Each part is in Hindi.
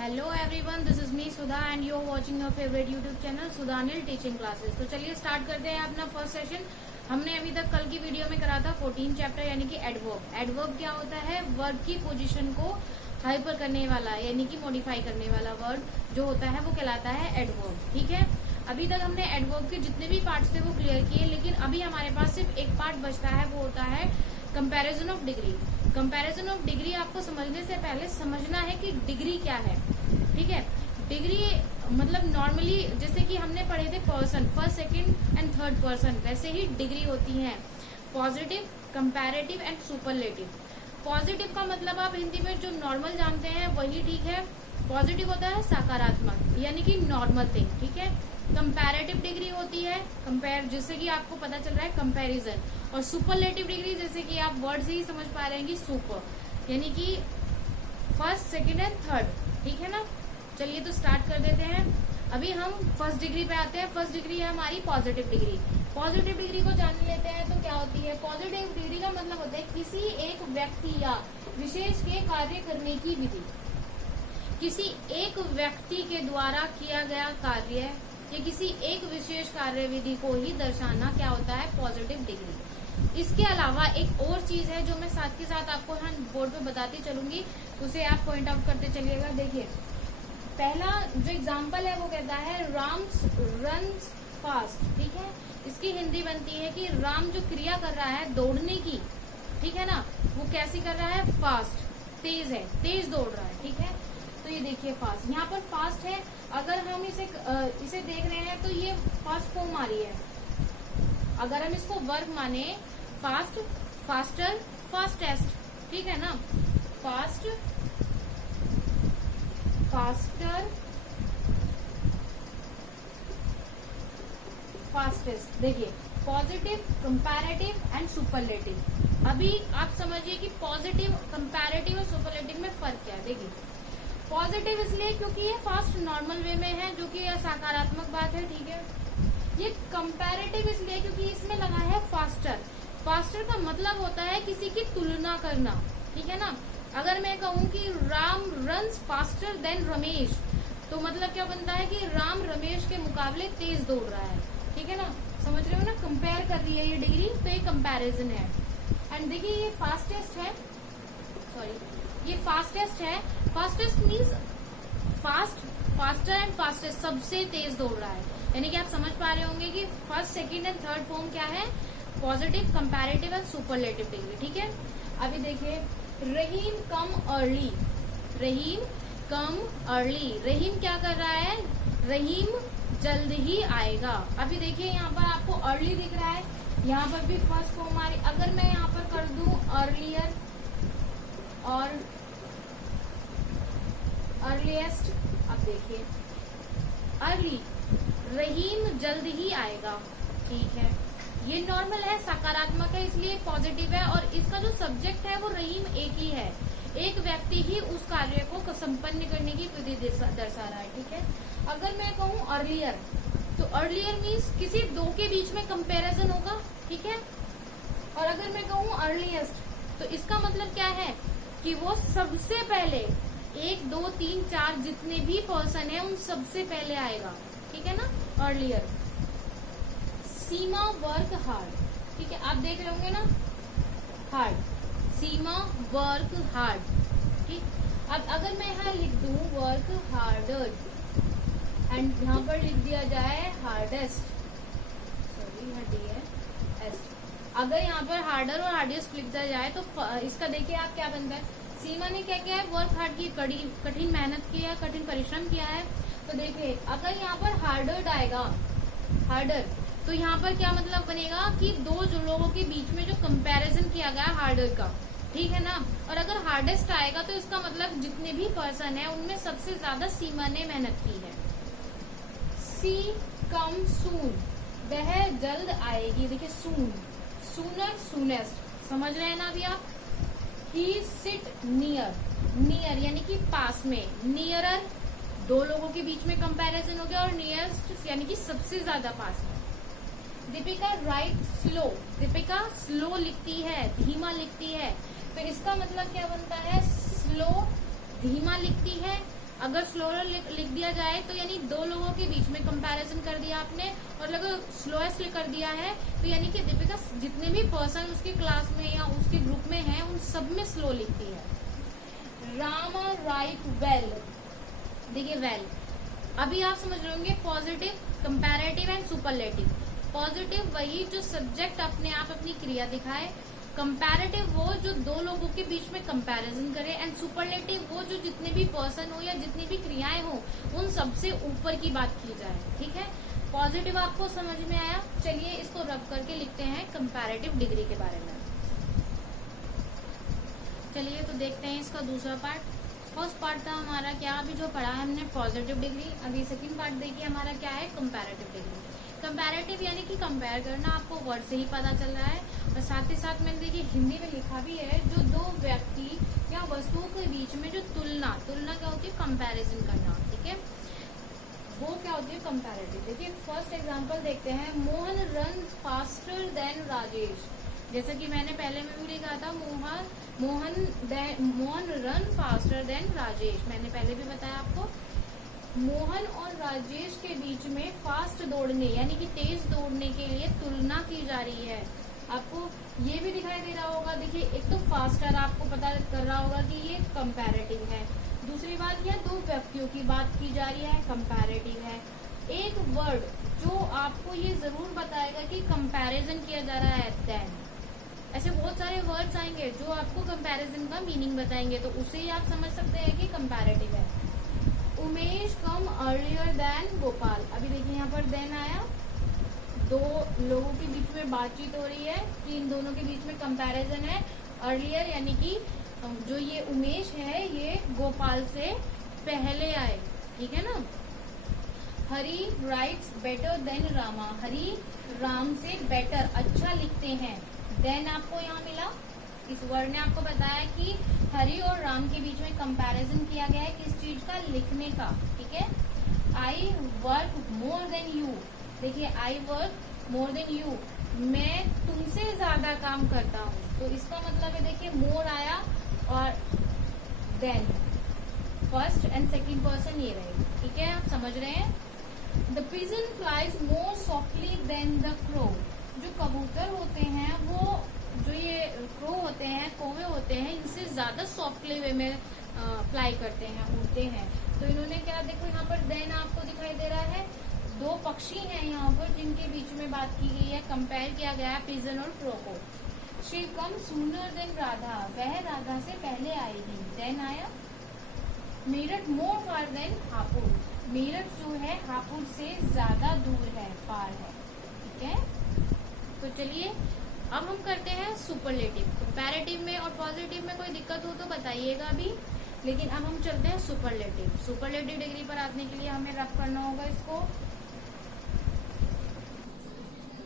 Hello everyone, this is me Sudha and you are watching your favourite YouTube channel Sudhanil teaching classes. तो चलिए स्टार्ट करते हैं अपना फर्स्ट सेशन। हमने अभी तक कल की वीडियो में करा था 14 चैप्टर यानी कि एडवर्ब। एडवर्ब क्या होता है? वर्ब की पोजीशन को हाइपर करने वाला यानी कि मॉडिफाई करने वाला वर्ड जो होता है वो कहलाता है एडवर्ब। ठीक है, अभी तक हमने एडवर्ब के जितने भी पार्ट्स थे वो क्लियर किए, लेकिन अभी हमारे पास सिर्फ एक पार्ट बचता है, वो होता है comparison of degree. Comparison of degree आपको समझने से पहले समझना है कि डिग्री क्या है। ठीक है, डिग्री मतलब नॉर्मली जैसे कि हमने पढ़े the person, first second and third person, वैसे ही डिग्री होती है positive, comparative and superlative. Positive का मतलब आप हिंदी में जो नॉर्मल जानते हैं वही ठीक है। पॉजिटिव होता है सकारात्मक यानी कि नॉर्मल थिंग। ठीक है, कंपैरेटिव डिग्री होती है कंपेयर, जिससे कि आपको पता चल रहा है कंपैरिजन। और सुपरलेटिव डिग्री जैसे कि आप वर्ड से ही समझ पा रहे हैं कि सुपर यानी कि फर्स्ट सेकंड एंड थर्ड। ठीक है ना, चलिए तो स्टार्ट कर देते हैं। अभी हम फर्स्ट डिग्री पे आते हैं। फर्स्ट डिग्री है हमारी पॉजिटिव डिग्री। पॉजिटिव डिग्री को जान लेते हैं तो क्या होती है। पॉजिटिव डिग्री का मतलब होता है किसी एक व्यक्ति या विशेष के कार्य करने की विधि। किसी एक व्यक्ति के द्वारा किया गया कार्य या किसी एक विशेष कार्य विधि को ही दर्शाना क्या होता है, पॉजिटिव डिग्री। इसके अलावा एक और चीज है जो मैं साथ के साथ आपको यहाँ बोर्ड पे बताती चलूंगी, उसे आप पॉइंट आउट करते चलिएगा। देखिए, पहला जो एग्जाम्पल है वो कहता है राम रन्स फास्ट। ठीक है, इसकी हिंदी बनती है कि राम जो क्रिया कर रहा है दौड़ने की, ठीक है ना, वो कैसी कर रहा है, फास्ट, तेज है, तेज दौड़ रहा है। ठीक है, तो ये देखिए फास्ट, यहाँ पर फास्ट है। अगर हम इसे देख रहे हैं तो ये फास्ट फॉर्म आ रही है। अगर हम इसको वर्ब माने, फास्ट, फास्टर, फास्टेस्ट। ठीक है ना, फास्ट, फास्टर, फास्टेस्ट। देखिए पॉजिटिव, कंपैरेटिव एंड सुपरलेटिव। अभी आप समझिए कि पॉजिटिव, कंपैरेटिव और सुपरलेटिव में फर्क क्या है। देखिए पॉजिटिव इसलिए क्योंकि ये फास्ट नॉर्मल वे में है, जो कि सकारात्मक बात है। ठीक है, ये कंपैरेटिव इसलिए क्योंकि इसमें लगा है फास्टर। फास्टर का मतलब होता है किसी की तुलना करना। ठीक है ना, अगर मैं कहूँ कि Ram runs faster than Ramesh, तो मतलब क्या बनता है कि राम रमेश के मुकाबले तेज दौड़ रहा है। ठीक है ना, समझ रहे हो ना, कंपेयर कर रही है ये डिग्री, तो ये कंपैरिजन है। एंड देखिए ये फास्टेस्ट है, सॉरी ये फास्टेस्ट है। Fastest means fast, faster and fastest, सबसे तेज दौड़ रहा है। यानी कि आप समझ पा रहे होंगे कि first second and third form क्या है, positive, comparative and superlative degree. ठीक है, अभी देखिए रहीम कम अर्ली, रहीम कम अर्ली। रहीम क्या कर रहा है, रहीम जल्द ही आएगा। अभी देखिए यहाँ पर आपको अर्ली दिख रहा है, यहाँ पर भी फर्स्ट फॉर्म आ रही। अगर मैं यहाँ पर कर दूं अर्लियर और अर्लीस्ट, अब देखिए अर्ली, रहीम जल्द ही आएगा। ठीक है, ये नॉर्मल है, सकारात्मक है, इसलिए पॉजिटिव है। और इसका जो सब्जेक्ट है वो रहीम एक ही है, एक व्यक्ति ही उस कार्य को संपन्न करने की विधि दर्शा रहा है। ठीक है, अगर मैं कहूँ अर्लियर, तो अर्लियर मीन्स किसी दो के बीच में कंपैरिजन होगा। ठीक है, और अगर मैं कहूँ अर्लीस्ट, तो इसका मतलब क्या है कि वो सबसे पहले, एक दो तीन चार जितने भी पर्सन है उन सबसे पहले आएगा। ठीक है ना, अर्लियर। सीमा वर्क हार्ड। ठीक है, आप देख रहे होंगे ना, हार्ड, सीमा वर्क हार्ड। ठीक, अब अगर मैं यहाँ लिख दूं वर्क हार्डर एंड यहाँ पर लिख दिया जाए हार्डेस्ट, सॉरी यहाँ डी है एस, अगर यहाँ पर हार्डर और हार्डेस्ट लिख दिया जाए तो इसका देखिए आप क्या बनता है। सीमा ने क्या किया है, वर्क हार्ड की, कठिन मेहनत की है, कठिन परिश्रम किया है। तो देखिए अगर यहाँ पर हार्डर आएगा, हार्डर, तो यहाँ पर क्या मतलब बनेगा कि दो जो लोगों के बीच में जो कंपैरिजन किया गया हार्डर का। ठीक है ना, और अगर हार्डेस्ट आएगा तो इसका मतलब जितने भी पर्सन है उनमें सबसे ज्यादा सीमा ने मेहनत की है। सी कम सून, वह जल्द आएगी। देखिए सून, सूनर, सूनेस्ट, समझ रहे हैं ना अभी आप। ही सिट नियर, नियर यानी कि पास में, नियरर दो लोगों के बीच में कंपैरिजन हो गया, और नियरेस्ट यानी कि सबसे ज्यादा पास में। Deepika right slow, Deepika slow लिखती है, धीमा लिखती है। तो इसका मतलब क्या बनता है, स्लो, धीमा लिखती है। अगर स्लोअर लिख दिया जाए तो यानी दो लोगों के बीच में कंपैरिजन कर दिया आपने, और अगर स्लोएस्ट कर दिया है तो यानी कि दीपिका जितने भी पर्सन उसके क्लास में या उसके ग्रुप में हैं उन सब में स्लो लिखती है। रामा राइट वेल, देखिए वेल, अभी आप समझ रहे होंगे positive, comparative and superlative. Positive वही जो सब्जेक्ट अपने आप अपनी क्रिया दिखाए, कंपैरेटिव वो जो दो लोगों के बीच में कंपैरिजन करे, एंड सुपरलेटिव वो जो जितने भी पर्सन हो या जितनी भी क्रियाएं हो उन सबसे ऊपर की बात की जाए। ठीक है, पॉजिटिव आपको समझ में आया। चलिए इसको रब करके लिखते हैं कंपैरेटिव डिग्री के बारे में। चलिए तो देखते हैं इसका दूसरा पार्ट। फर्स्ट पार्ट था हमारा क्या, अभी जो पढ़ा है हमने पॉजिटिव डिग्री। अभी सेकंड पार्ट देखिए हमारा क्या है, कंपैरेटिव डिग्री। कंपैरेटिव यानी कि कंपेयर करना, आपको वर्ड से ही पता चल रहा है, और साथ ही साथ मैंने देखिए हिंदी में लिखा भी है, जो दो व्यक्ति या वस्तुओं के बीच में जो तुलना क्या होती है, कंपैरिजन करना। ठीक है, वो क्या होती है, कंपैरेटिव। देखिए फर्स्ट एग्जांपल देखते हैं, Mohan run faster than Rajesh. जैसा कि मैंने पहले में भी लिखा था, Mohan run faster than Rajesh. मैंने पहले भी बताया आपको, मोहन और राजेश के बीच में फास्ट दौड़ने यानी कि तेज दौड़ने के लिए तुलना की जा रही है। आपको ये भी दिखाई दे रहा होगा, देखिए एक तो फास्टर आपको पता कर रहा होगा कि ये कंपैरेटिव है। दूसरी बात यह दो व्यक्तियों की बात की जा रही है, कंपैरेटिव है। एक वर्ड जो आपको ये जरूर बताएगा कि कंपैरिजन किया जा रहा है, देन। ऐसे बहुत सारे वर्ड्स आएंगे जो आपको कंपैरिजन का मीनिंग बताएंगे, तो उसे ही आप समझ सकते हैं कि कंपैरेटिव है। Umesh come earlier then Gopal. अभी देखिए यहाँ पर देन आया, दो लोगों के बीच में बातचीत हो रही है कि इन दोनों के बीच में कंपैरिजन है। अर्लियर यानी कि जो ये उमेश है ये गोपाल से पहले आए। ठीक है ना। हरी rights better than Rama. Hari Ram से बेटर, अच्छा लिखते हैं। देन आपको यहाँ मिला, इस वर्ड ने आपको बताया कि हरी और राम के बीच में कंपैरिजन किया गया है, किस चीज का, लिखने का। ठीक है। I work more than you. देखिए I work more than you, मैं तुमसे ज्यादा काम करता हूँ। तो इसका मतलब है देखिए मोर आया और then first and second person ये रहे। ठीक है, आप समझ रहे हैं। The pigeon flies more softly than the crow. जो कबूतर होते हैं वो, जो ये क्रो होते हैं, कौवे होते हैं, इनसे ज्यादा सॉफ्टली वे में फ्लाई करते हैं, उड़ते हैं। तो इन्होंने क्या, देखो यहाँ पर देन आपको दिखाई दे रहा है, दो पक्षी हैं यहाँ पर जिनके बीच में बात की गई है, कंपेयर किया गया है पिजन और क्रो को। She come sooner than Radha. वह राधा से पहले आएगी। देन आया मेरठ मोर फार देन हापुड़। मेरठ जो है हापुड़ से ज्यादा दूर है, फार है। ठीक है, तो चलिए अब हम करते हैं सुपरलेटिव। कंपैरेटिव में और पॉजिटिव में कोई दिक्कत हो तो बताइएगा अभी, लेकिन अब हम चलते हैं सुपरलेटिव। सुपरलेटिव डिग्री पर आने के लिए हमें रफ करना होगा इसको।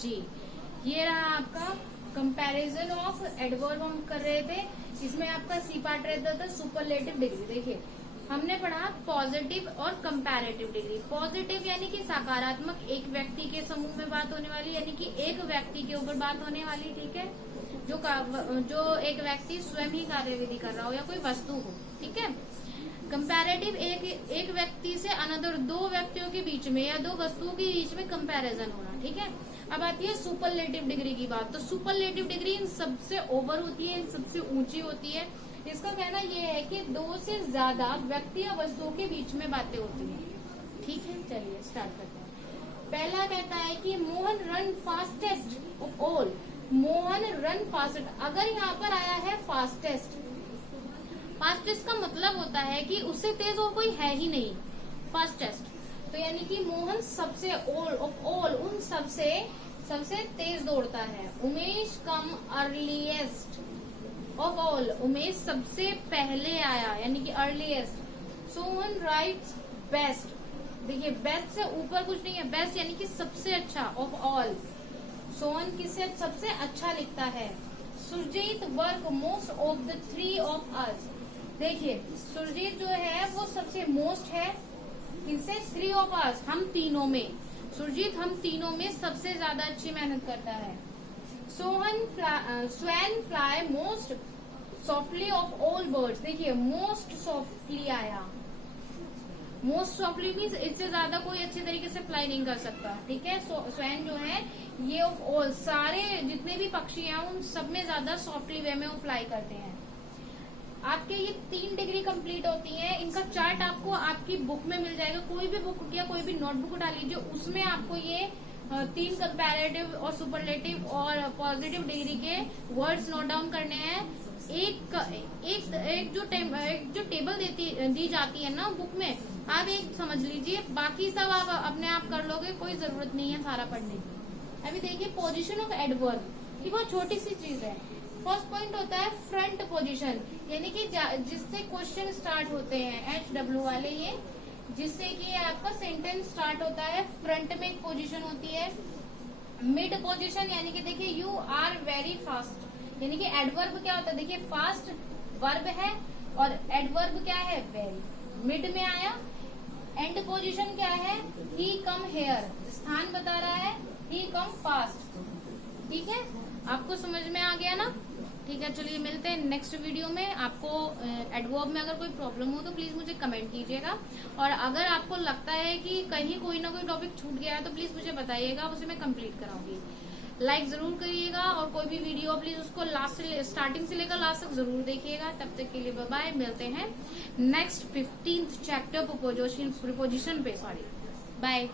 जी, ये रहा आपका कंपैरिजन ऑफ एडवर्ब हम कर रहे थे। इसमें आपका सी पार्ट रहता था सुपरलेटिव डिग्री। देखिए हमने पढ़ा पॉजिटिव और कंपैरेटिव डिग्री। पॉजिटिव यानी कि सकारात्मक, एक व्यक्ति के समूह में बात होने वाली, यानी कि एक व्यक्ति के ऊपर बात होने वाली। ठीक है, जो एक व्यक्ति स्वयं ही कार्यविधि कर रहा हो या कोई वस्तु हो। ठीक है। कंपैरेटिव एक व्यक्ति से अनदर, दो व्यक्तियों के बीच में या दो वस्तुओं के बीच में कंपैरिजन होना। ठीक है। अब आती है सुपरलेटिव डिग्री की बात। तो सुपरलेटिव डिग्री इन सबसे ओवर होती है, इन सबसे ऊंची होती है। इसका कहना यह है कि दो से ज्यादा व्यक्ति या वस्तुओं के बीच में बातें होती हैं। ठीक है, चलिए स्टार्ट करते हैं। पहला कहता है कि Mohan run fastest of all. Mohan run fastest, अगर यहाँ पर आया है फास्टेस्ट, फास्टेस्ट का मतलब होता है कि उससे तेज और कोई है ही नहीं, फास्टेस्ट। तो यानी कि मोहन सबसे, ऑफ ऑल, उन सबसे तेज दौड़ता है। उमेश कम अर्लीएस्ट ऑफ ऑल, उमेश सबसे पहले आया यानी कि अर्लीएस्ट। Sohan rights best. देखिए बेस्ट से ऊपर कुछ नहीं है, बेस्ट यानी कि सबसे अच्छा, ऑफ ऑल। सोहन किससे सबसे अच्छा लिखता है। Surjit work most of the three of us. देखिए सुरजीत जो है वो सबसे मोस्ट है, इनसे थ्री ऑफ अस, हम तीनों में। सुरजीत हम तीनों में सबसे ज्यादा अच्छी मेहनत करता है। Swan fly most softly of all birds. देखिए मोस्ट सॉफ्टली आया, मोस्ट सॉफ्टली मीन्स इससे ज्यादा कोई अच्छे तरीके से फ्लाई नहीं कर सकता, ठीक है। स्वैन जो है ये सारे जितने भी पक्षी हैं उन सब में ज्यादा सॉफ्टली वे में वो फ्लाई करते हैं। आपके ये 3 डिग्री कंप्लीट होती है। इनका चार्ट आपको आपकी बुक में मिल जाएगा। कोई भी बुक या कोई भी नोटबुक उठा लीजिए, उसमें आपको ये 3 कंपैरेटिव और सुपरलेटिव और पॉजिटिव डिग्री के वर्ड्स नोट डाउन करने हैं। एक जो टेबल दी जाती है ना बुक में, आप एक समझ लीजिए, बाकी सब आप अपने आप कर लोगे, कोई जरूरत नहीं है सारा पढ़ने की। अभी देखिए पोजीशन ऑफ एडवर्ब, ये बहुत छोटी सी चीज है। फर्स्ट पॉइंट होता है फ्रंट पोजीशन, यानी कि जिससे क्वेश्चन स्टार्ट होते हैं, HW वाले ये, जिससे कि आपका सेंटेंस स्टार्ट होता है, फ्रंट में एक पोजीशन होती है। मिड पोजीशन यानी कि देखिए यू आर वेरी फास्ट, यानी कि एडवर्ब क्या होता है, देखिए फास्ट वर्ब है और एडवर्ब क्या है, वेरी, मिड में आया। एंड पोजीशन क्या है, ही कम हेयर, स्थान बता रहा है, ही कम फास्ट, ठीक है। आपको समझ में आ गया ना, ठीक है। चलिए मिलते हैं नेक्स्ट वीडियो में। आपको एडवर्ब में अगर कोई प्रॉब्लम हो तो प्लीज मुझे कमेंट कीजिएगा, और अगर आपको लगता है कि कहीं कोई ना कोई टॉपिक छूट गया है तो प्लीज मुझे बताइएगा, उसे मैं कंप्लीट कराऊंगी। लाइक जरूर करिएगा, और कोई भी वीडियो प्लीज उसको स्टार्टिंग से लेकर लास्ट तक जरूर देखिएगा। तब तक के लिए बाय बाय, मिलते हैं नेक्स्ट 15th चैप्टर प्रीपोजिशन पे, बाय।